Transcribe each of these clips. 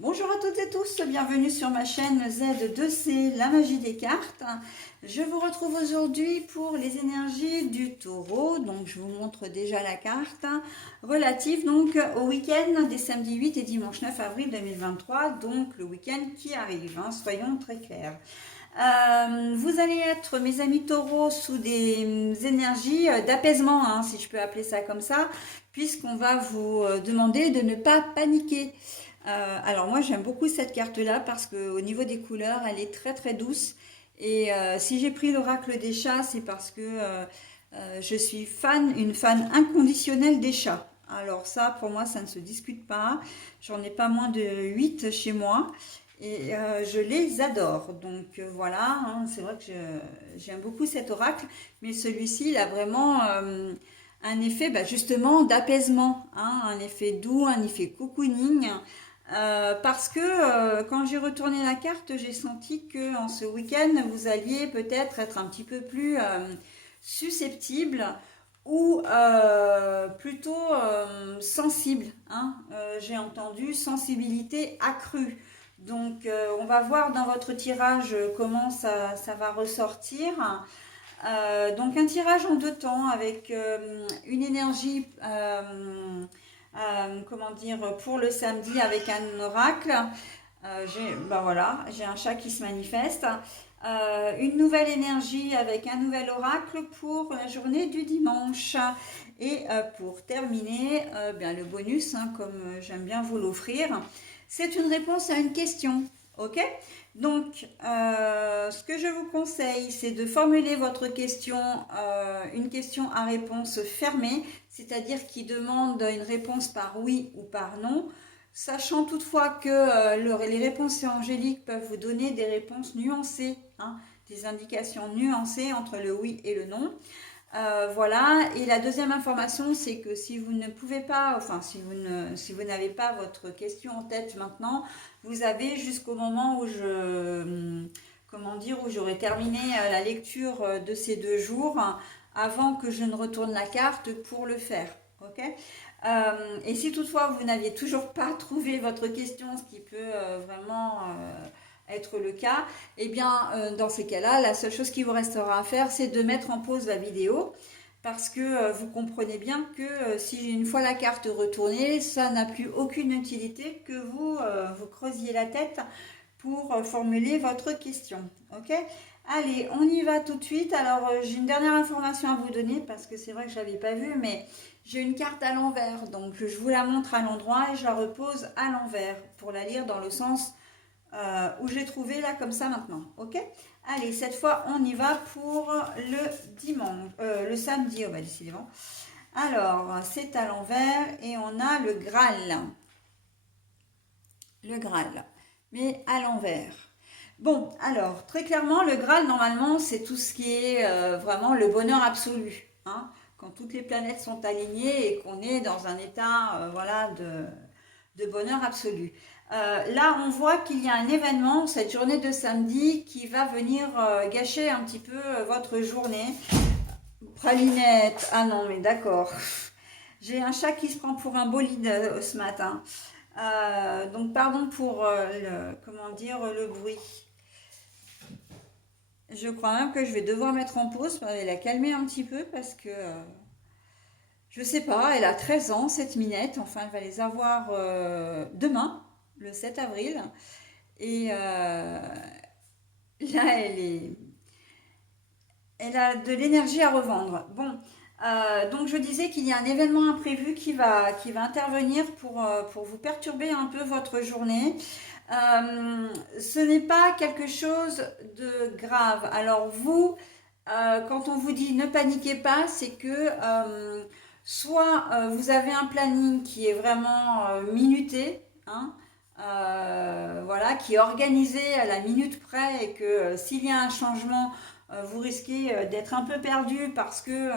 Bonjour à toutes et tous, bienvenue sur ma chaîne Z2C, la magie des cartes. Je vous retrouve aujourd'hui pour les énergies du taureau. Donc je vous montre déjà la carte relative donc au week-end des samedis 8 et dimanche 9 avril 2023, donc le week-end qui arrive, soyons très clairs. Vous allez être, mes amis taureaux, sous des énergies d'apaisement, si je peux appeler ça comme ça, puisqu'on va vous demander de ne pas paniquer. Alors moi j'aime beaucoup cette carte-là parce qu'au niveau des couleurs, elle est très très douce. Et si j'ai pris l'oracle des chats, c'est parce que je suis une fan inconditionnelle des chats. Alors ça, pour moi, ça ne se discute pas. J'en ai pas moins de 8 chez moi. Et je les adore. Donc voilà, c'est vrai que j'aime beaucoup cet oracle. Mais celui-ci, il a vraiment un effet justement d'apaisement. Un effet doux, un effet cocooning. Parce que quand j'ai retourné la carte, j'ai senti que en ce week-end, vous alliez peut-être être un petit peu plus susceptible ou plutôt sensible. J'ai entendu sensibilité accrue. Donc on va voir dans votre tirage comment ça va ressortir. Donc un tirage en deux temps avec une énergie comment dire, pour le samedi avec un oracle. J'ai un chat qui se manifeste. Une nouvelle énergie avec un nouvel oracle pour la journée du dimanche. Et pour terminer, le bonus, comme j'aime bien vous l'offrir, c'est une réponse à une question. Ok? Donc, ce que je vous conseille, c'est de formuler votre question, une question à réponse fermée, c'est-à-dire qui demande une réponse par oui ou par non, sachant toutefois que les réponses angéliques peuvent vous donner des réponses nuancées, des indications nuancées entre le oui et le non. Voilà, et la deuxième information, c'est que si vous ne pouvez pas, enfin si vous n'avez pas votre question en tête maintenant, vous avez jusqu'au moment où où j'aurai terminé la lecture de ces 2 jours, avant que je ne retourne la carte pour le faire. Ok. Et si toutefois vous n'aviez toujours pas trouvé votre question, ce qui peut vraiment être le cas, eh bien dans ces cas-là, la seule chose qui vous restera à faire, c'est de mettre en pause la vidéo, parce que vous comprenez bien que si une fois la carte retournée, ça n'a plus aucune utilité que vous creusiez la tête pour formuler votre question. Ok. Allez, on y va tout de suite. Alors, j'ai une dernière information à vous donner parce que c'est vrai que je l'avais pas vue, mais j'ai une carte à l'envers. Donc, je vous la montre à l'endroit et je la repose à l'envers pour la lire dans le sens où j'ai trouvé là comme ça maintenant. Ok. Allez, cette fois, on y va pour le dimanche, le samedi, décidément. Alors, c'est à l'envers et on a le Graal. Le Graal, mais à l'envers. Bon, alors, très clairement, le Graal, normalement, c'est tout ce qui est vraiment le bonheur absolu. Quand toutes les planètes sont alignées et qu'on est dans un état de bonheur absolu. Là, on voit qu'il y a un événement, cette journée de samedi, qui va venir gâcher un petit peu votre journée. Pralinette, ah non, mais d'accord. J'ai un chat qui se prend pour un bolide ce matin. Donc pardon pour le bruit. Je crois même que je vais devoir mettre en pause pour aller la calmer un petit peu parce que je sais pas, elle a 13 ans cette minette, enfin elle va les avoir demain, le 7 avril. Et là elle a de l'énergie à revendre. Bon, donc je disais qu'il y a un événement imprévu qui va intervenir pour vous perturber un peu votre journée. Ce n'est pas quelque chose de grave. Alors vous, quand on vous dit ne paniquez pas, c'est que soit vous avez un planning qui est vraiment minuté, voilà, qui est organisé à la minute près et que s'il y a un changement, vous risquez d'être un peu perdu parce que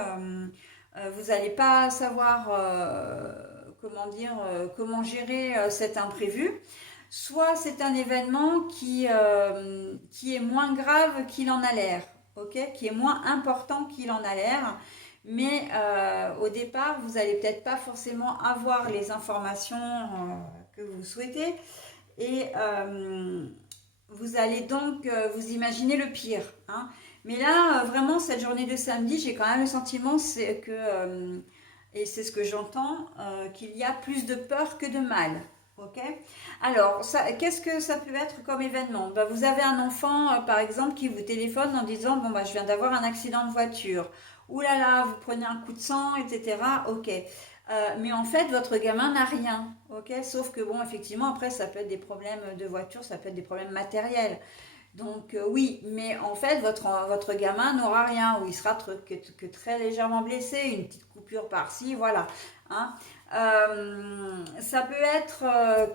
vous n'allez pas savoir comment gérer cet imprévu. Soit c'est un événement qui est moins grave qu'il en a l'air, ok, qui est moins important qu'il en a l'air, mais au départ, vous n'allez peut-être pas forcément avoir les informations que vous souhaitez. et vous allez donc vous imaginer le pire, hein. Mais là, vraiment, cette journée de samedi, j'ai quand même le sentiment c'est que, et c'est ce que j'entends, qu'il y a plus de peur que de mal. Ok. Alors, qu'est-ce que ça peut être comme événement? Ben, vous avez un enfant, par exemple, qui vous téléphone en disant, bon, bah, je viens d'avoir un accident de voiture. Ouh là là, vous prenez un coup de sang, etc. Ok. Mais en fait, votre gamin n'a rien. Ok. Sauf que, bon, effectivement, après, ça peut être des problèmes de voiture, ça peut être des problèmes matériels. Donc oui, mais en fait, votre gamin n'aura rien, ou il sera que très légèrement blessé, une petite coupure par-ci, voilà, hein. Ça peut être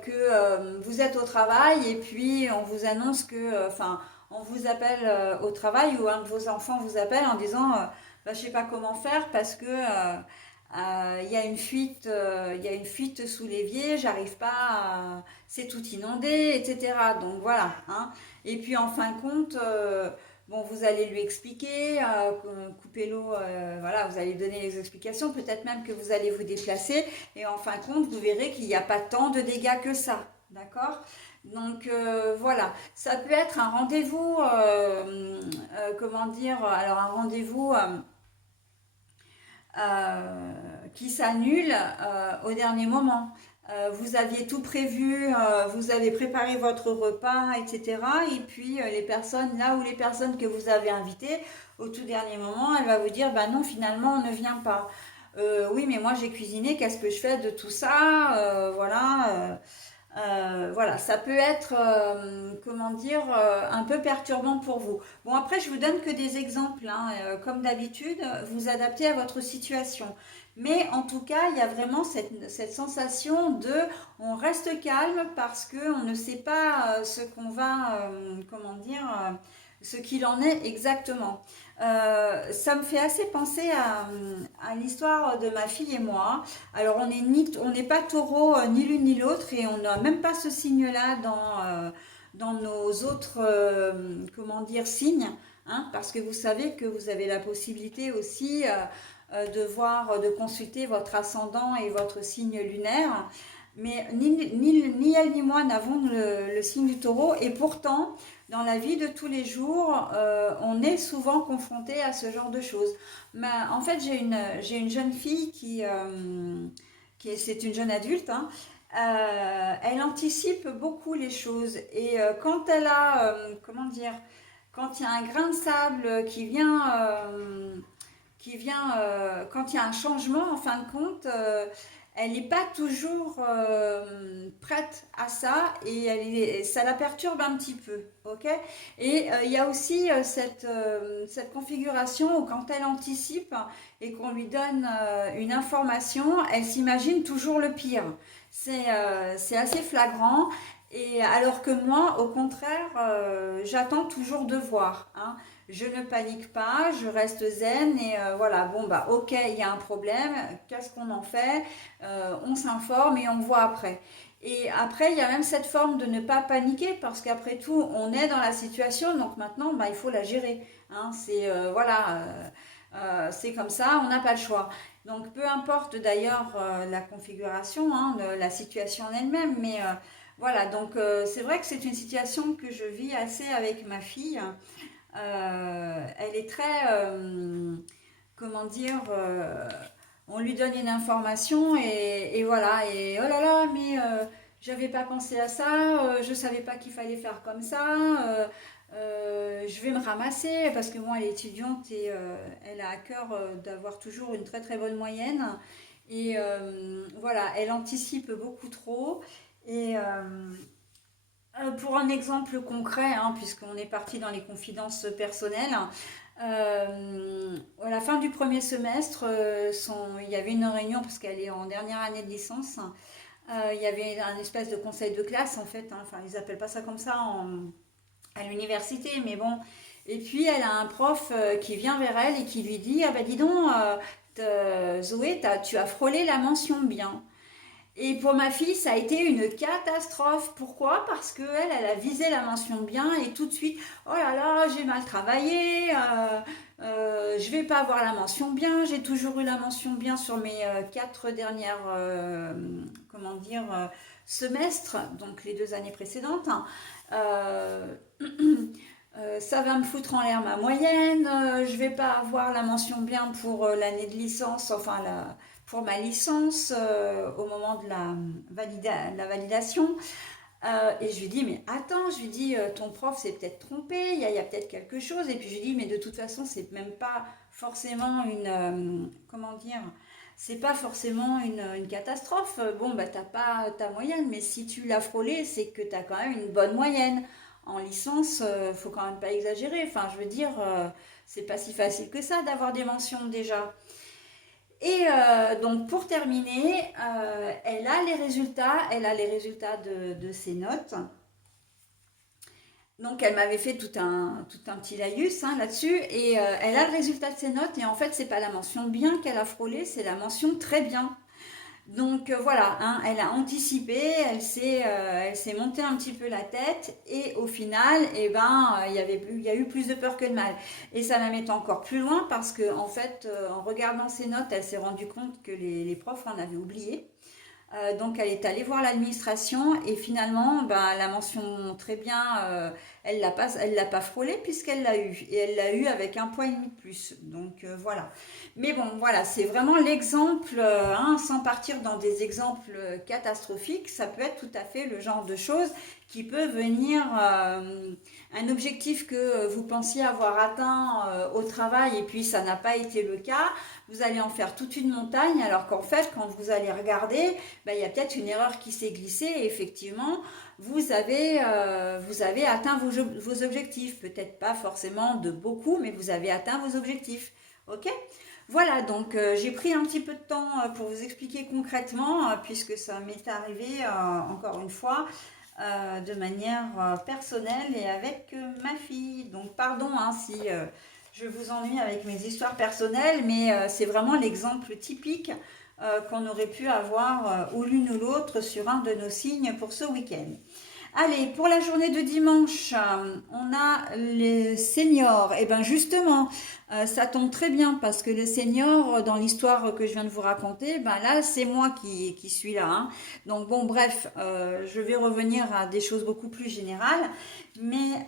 que vous êtes au travail et puis on vous annonce que, enfin, on vous appelle au travail ou un de vos enfants vous appelle en disant, bah, je sais pas comment faire parce que il y a une fuite, il y a une fuite sous l'évier, j'arrive pas, c'est tout inondé, etc. Donc voilà, hein. Et puis en fin de compte, bon, vous allez lui expliquer, couper l'eau, voilà, vous allez donner les explications, peut-être même que vous allez vous déplacer, et en fin de compte, vous verrez qu'il n'y a pas tant de dégâts que ça, d'accord? Donc voilà, ça peut être un rendez-vous, comment dire, alors un rendez-vous qui s'annule au dernier moment. Vous aviez tout prévu, vous avez préparé votre repas, etc. Et puis les personnes, là où les personnes que vous avez invitées, au tout dernier moment, elle va vous dire, bah non, finalement, on ne vient pas. Oui, mais moi j'ai cuisiné, qu'est-ce que je fais de tout ça? Voilà. Voilà, ça peut être, comment dire, un peu perturbant pour vous. Bon, après, je vous donne que des exemples, hein, comme d'habitude, vous adaptez à votre situation. Mais en tout cas, il y a vraiment cette sensation de on reste calme parce qu'on ne sait pas ce qu'on va, comment dire, ce qu'il en est exactement. Ça me fait assez penser à l'histoire de ma fille et moi. Alors on n'est pas taureau ni l'une ni l'autre et on n'a même pas ce signe-là dans nos autres comment dire signes, hein, parce que vous savez que vous avez la possibilité aussi de voir, de consulter votre ascendant et votre signe lunaire. Mais ni elle ni moi n'avons le signe du taureau et pourtant dans la vie de tous les jours on est souvent confronté à ce genre de choses. Mais en fait j'ai une jeune fille c'est une jeune adulte, hein. Elle anticipe beaucoup les choses et quand elle a, comment dire, quand il y a un grain de sable quand il y a un changement en fin de compte, elle n'est pas toujours prête à ça et ça la perturbe un petit peu, ok? Et il y a aussi cette configuration où quand elle anticipe et qu'on lui donne une information, elle s'imagine toujours le pire. C'est assez flagrant. Et alors que moi, au contraire, j'attends toujours de voir, hein. Je ne panique pas, je reste zen et voilà, bon bah ok, il y a un problème, qu'est-ce qu'on en fait? On s'informe et on voit après. Et après, il y a même cette forme de ne pas paniquer parce qu'après tout, on est dans la situation, donc maintenant, bah, il faut la gérer, hein. C'est voilà, c'est comme ça, on n'a pas le choix. Donc peu importe d'ailleurs la configuration, hein, de la situation en elle-même, mais voilà, donc c'est vrai que c'est une situation que je vis assez avec ma fille. Elle est très, comment dire, on lui donne une information et voilà, et oh là là, mais j'avais pas pensé à ça, je savais pas qu'il fallait faire comme ça, je vais me ramasser parce que moi elle est étudiante et elle a à cœur d'avoir toujours une très très bonne moyenne et voilà, elle anticipe beaucoup trop et pour un exemple concret, hein, puisqu'on est parti dans les confidences personnelles, à la fin du premier semestre, il y avait une réunion parce qu'elle est en dernière année de licence. Il y avait un espèce de conseil de classe en fait, hein, enfin ils appellent pas ça comme ça à l'université, mais bon. Et puis elle a un prof qui vient vers elle et qui lui dit, ah ben dis donc, Zoé, tu as frôlé la mention bien. Et pour ma fille, ça a été une catastrophe. Pourquoi? Parce qu'elle, elle a visé la mention bien et tout de suite, oh là là, j'ai mal travaillé, je vais pas avoir la mention bien. J'ai toujours eu la mention bien sur mes quatre dernières, comment dire, semestres, donc les 2 années précédentes. Ça va me foutre en l'air ma moyenne, je vais pas avoir la mention bien pour l'année de licence, enfin pour ma licence au moment de la validation. Et je lui dis, mais attends, je lui dis, ton prof s'est peut-être trompé, il y a peut-être quelque chose. Et puis je lui dis, mais de toute façon, c'est même pas forcément comment dire, c'est pas forcément une catastrophe. Bon, bah t'as pas ta moyenne, mais si tu l'as frôlé, c'est que t'as quand même une bonne moyenne. En licence, faut quand même pas exagérer. Enfin, je veux dire, c'est pas si facile que ça d'avoir des mentions déjà. Et donc pour terminer, elle a les résultats de ses notes. Donc elle m'avait fait tout un petit laïus hein, là-dessus et elle a le résultat de ses notes et en fait c'est pas la mention bien qu'elle a frôlé, c'est la mention très bien. Donc voilà, hein, elle a anticipé, elle s'est montée un petit peu la tête et au final, eh ben, il y a eu plus de peur que de mal. Et ça la met encore plus loin parce que en fait, en regardant ses notes, elle s'est rendue compte que les profs en avaient oublié. Donc elle est allée voir l'administration et finalement bah, la mention très bien elle l'a pas frôlée puisqu'elle l'a eu et elle l'a eu avec un point et demi de plus donc voilà mais bon voilà c'est vraiment l'exemple hein, sans partir dans des exemples catastrophiques ça peut être tout à fait le genre de choses qui peut venir un objectif que vous pensiez avoir atteint au travail et puis ça n'a pas été le cas vous allez en faire toute une montagne alors qu'en fait quand vous allez regarder ben, il y a peut-être une erreur qui s'est glissée et effectivement, vous avez atteint vos objectifs. Peut-être pas forcément de beaucoup, mais vous avez atteint vos objectifs. Ok? Voilà, donc j'ai pris un petit peu de temps pour vous expliquer concrètement, puisque ça m'est arrivé encore une fois de manière personnelle et avec ma fille. Donc pardon hein, si je vous ennuie avec mes histoires personnelles, mais c'est vraiment l'exemple typique qu'on aurait pu avoir ou l'une ou l'autre sur un de nos signes pour ce week-end. Allez, pour la journée de dimanche, on a les seniors. Et bien justement, ça tombe très bien parce que les seniors, dans l'histoire que je viens de vous raconter, ben là, c'est moi qui suis là. Hein. Donc bon, bref, je vais revenir à des choses beaucoup plus générales. Mais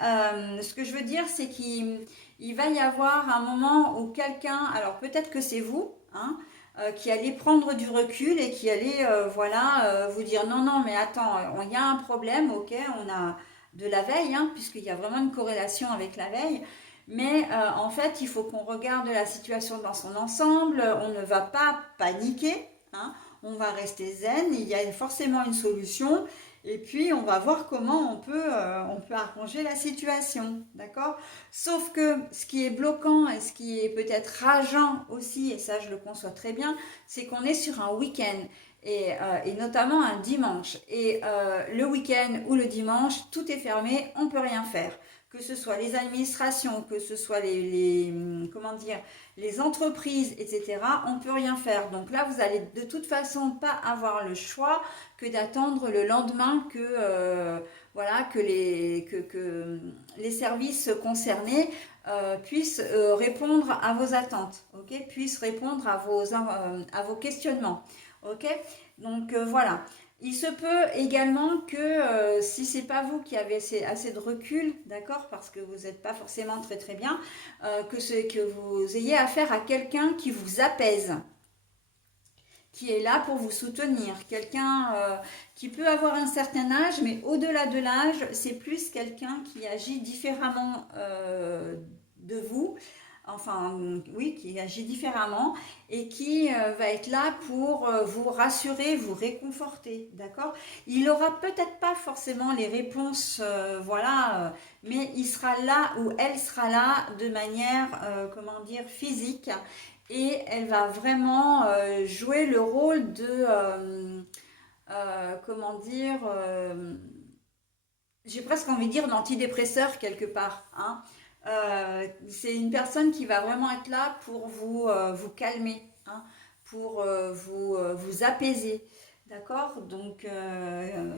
ce que je veux dire, c'est qu'il va y avoir un moment où quelqu'un, alors peut-être que c'est vous, hein, qui allait prendre du recul et qui allait vous dire non, non, mais attends, il y a un problème, ok, on a de la veille, hein, puisqu'il y a vraiment une corrélation avec la veille, mais en fait, il faut qu'on regarde la situation dans son ensemble, on ne va pas paniquer, hein, on va rester zen, il y a forcément une solution, et puis on va voir comment on peut arranger la situation, d'accord? Sauf que ce qui est bloquant et ce qui est peut-être rageant aussi, et ça je le conçois très bien, c'est qu'on est sur un week-end et notamment un dimanche. Et le week-end ou le dimanche, tout est fermé, on ne peut rien faire. Que ce soit les administrations, que ce soit comment dire, les entreprises, etc., on ne peut rien faire. Donc là, vous allez de toute façon pas avoir le choix que d'attendre le lendemain que les services concernés puissent répondre à vos attentes, ok, puissent répondre à vos questionnements, ok. Donc voilà. Il se peut également que si c'est pas vous qui avez assez de recul, d'accord, parce que vous n'êtes pas forcément très très bien, que vous ayez affaire à quelqu'un qui vous apaise, qui est là pour vous soutenir. Quelqu'un qui peut avoir un certain âge, mais au-delà de l'âge, c'est plus quelqu'un qui agit différemment de vous. Enfin, oui, qui agit différemment et qui va être là pour vous rassurer, vous réconforter, d'accord? Il n'aura peut-être pas forcément les réponses, mais il sera là ou elle sera là de manière, comment dire, physique et elle va vraiment jouer le rôle de, comment dire, j'ai presque envie de dire d'antidépresseur quelque part. Hein. C'est une personne qui va vraiment être là pour vous calmer, hein, pour vous apaiser. D'accord. Donc,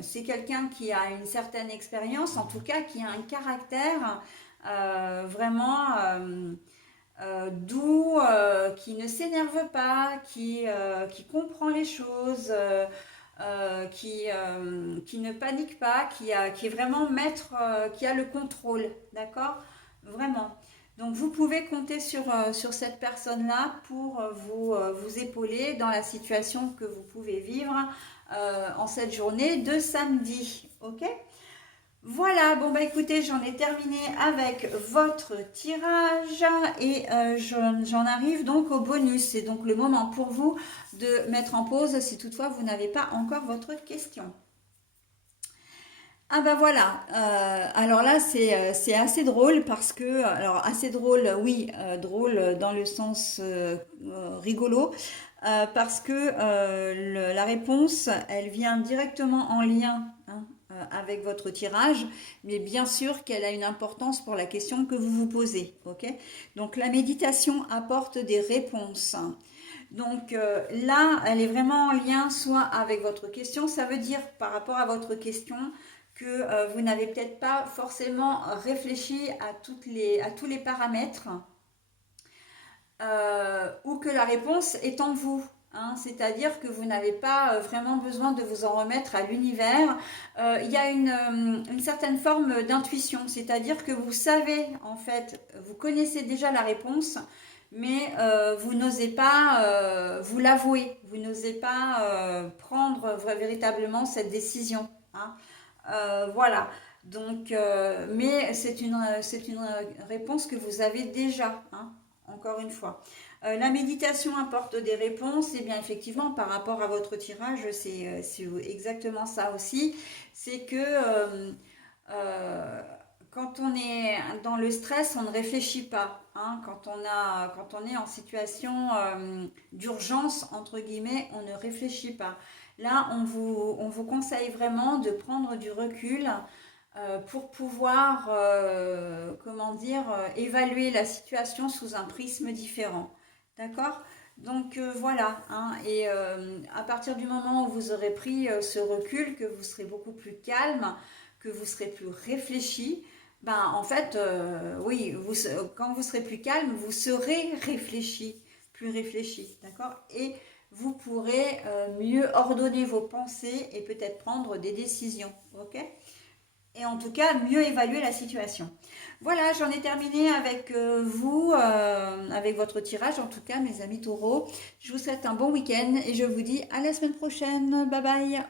c'est quelqu'un qui a une certaine expérience, en tout cas qui a un caractère vraiment doux, qui ne s'énerve pas, qui comprend les choses, qui ne panique pas, qui est vraiment maître, qui a le contrôle, d'accord? Vraiment. Donc vous pouvez compter sur cette personne-là pour vous épauler dans la situation que vous pouvez vivre en cette journée de samedi, ok? Voilà, bon bah écoutez, j'en ai terminé avec votre tirage et j'en arrive donc au bonus. C'est donc le moment pour vous de mettre en pause si toutefois vous n'avez pas encore votre question. Ah bah voilà, alors là c'est assez drôle parce que, alors assez drôle, oui, drôle dans le sens rigolo, parce que la réponse, elle vient directement en lien, hein, avec votre tirage, mais bien sûr qu'elle a une importance pour la question que vous vous posez, ok? Donc la méditation apporte des réponses. Donc là, elle est vraiment en lien soit avec votre question, ça veut dire par rapport à votre question que vous n'avez peut-être pas forcément réfléchi à tous les paramètres ou que la réponse est en vous. Hein, c'est-à-dire que vous n'avez pas vraiment besoin de vous en remettre à l'univers. Il y a une certaine forme d'intuition, c'est-à-dire que vous savez, en fait, vous connaissez déjà la réponse, mais vous n'osez pas vous l'avouer, vous n'osez pas prendre véritablement cette décision. Hein. Voilà. Donc, mais c'est une réponse que vous avez déjà, hein, encore une fois. La méditation apporte des réponses, et bien effectivement, par rapport à votre tirage, c'est exactement ça aussi. C'est que quand on est dans le stress, on ne réfléchit pas. Hein. Quand on est en situation d'urgence, entre guillemets, on ne réfléchit pas. Là, on vous conseille vraiment de prendre du recul pour pouvoir, comment dire, évaluer la situation sous un prisme différent. D'accord? Donc voilà, hein, et à partir du moment où vous aurez pris ce recul, que vous serez beaucoup plus calme, que vous serez plus réfléchi, ben en fait, oui, quand vous serez plus calme, vous serez réfléchi, plus réfléchi, d'accord? Et vous pourrez mieux ordonner vos pensées et peut-être prendre des décisions, ok? Et en tout cas mieux évaluer la situation. Voilà, j'en ai terminé avec vous, avec votre tirage, en tout cas mes amis taureaux. Je vous souhaite un bon week-end et je vous dis à la semaine prochaine. Bye bye.